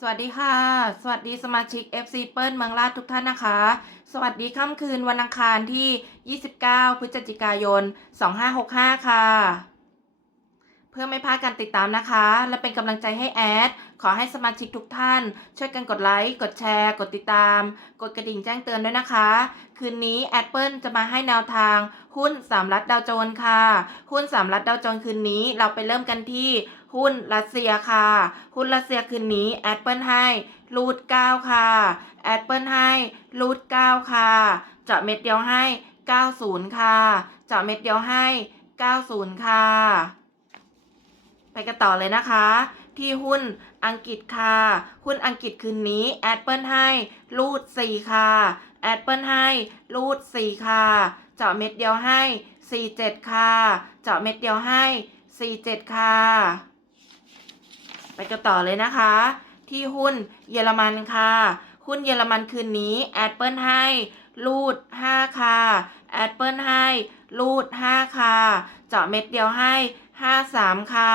สวัสดีค่ะ สวัสดีสมาชิก FC เปิ้ลเมืองราชทุกท่านนะคะ สวัสดีค่ำคืนวันอังคารที่ 29 พฤศจิกายน 2565 ค่ะ เพื่อไม่พลาดการติดตามนะคะ และเป็นกำลังใจให้แอด ขอให้สมาชิกทุกท่าน ช่วยกันกดไลค์ กดแชร์ กดติดตาม กดกระดิ่งแจ้งเตือนด้วยนะคะ คืนนี้แอดเปิลจะมาให้แนวทาง หุ้นสามรัฐดาวโจนส์ค่ะ หุ้นสามรัฐดาวโจนส์คืนนี้เราไปเริ่มกันที่หุ้นรัสเซียค่ะ หุ้นรัสเซียคืนนี้แอดเปิลให้รูด9ค่ะแอดเปิลให้รูด9ค่ะ เจาะเม็ดเดียวให้ 90 ค่ะ เจาะเม็ดเดียวให้ 90 ค่ะ ไปกันต่อเลยนะคะ ที่หุ้นอังกฤษค่ะ หุ้นอังกฤษคืนนี้แอดเปิลให้รูด4ค่ะแอดเปิลให้รูด4ค่ะ เจาะเม็ดเดียวให้ 47 ค่ะ เจาะเม็ดเดียวให้ 47 ค่ะ ไปกันต่อเลยนะคะ ที่หุ้นเยอรมันค่ะ หุ้นเยอรมันคืนนี้แอดเปิลให้รูด5ค่ะแอดเปิลให้รูด5ค่ะเจาะเม็ดเดียวให้ 53 ค่ะ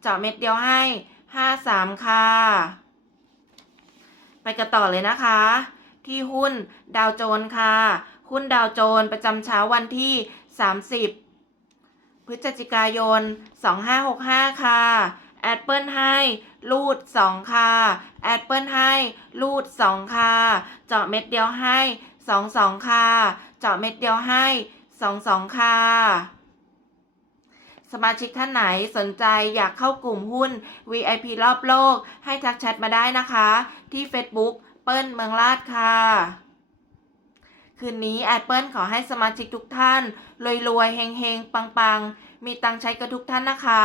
เจาะเม็ดเดียวให้ 53 ค่ะ ไปกันต่อเลยนะคะ ที่หุ้นดาวโจนส์ค่ะ หุ้นดาวโจนส์ประจำเช้าวันที่ 30 พฤศจิกายน 2565 ค่ะ แอดเปิลให้รูด2ค่ะ แอดเปิลให้รูด2ค่ะ เจาะเม็ดเดียวให้2 2ค่ะ เจาะเม็ดเดียวให้2 2ค่ะสมาชิกท่านไหนสนใจอยากเข้ากลุ่มหุ้น VIP รอบโลก ให้ทักแชทมาได้นะคะ ที่ Facebook เปิ้ลเมืองลาดค่ะ คืนนี้แอดเปิลขอให้สมาชิกทุกท่าน รวยๆเฮงๆ ปังๆ มีตังใช้กันทุกท่านนะคะ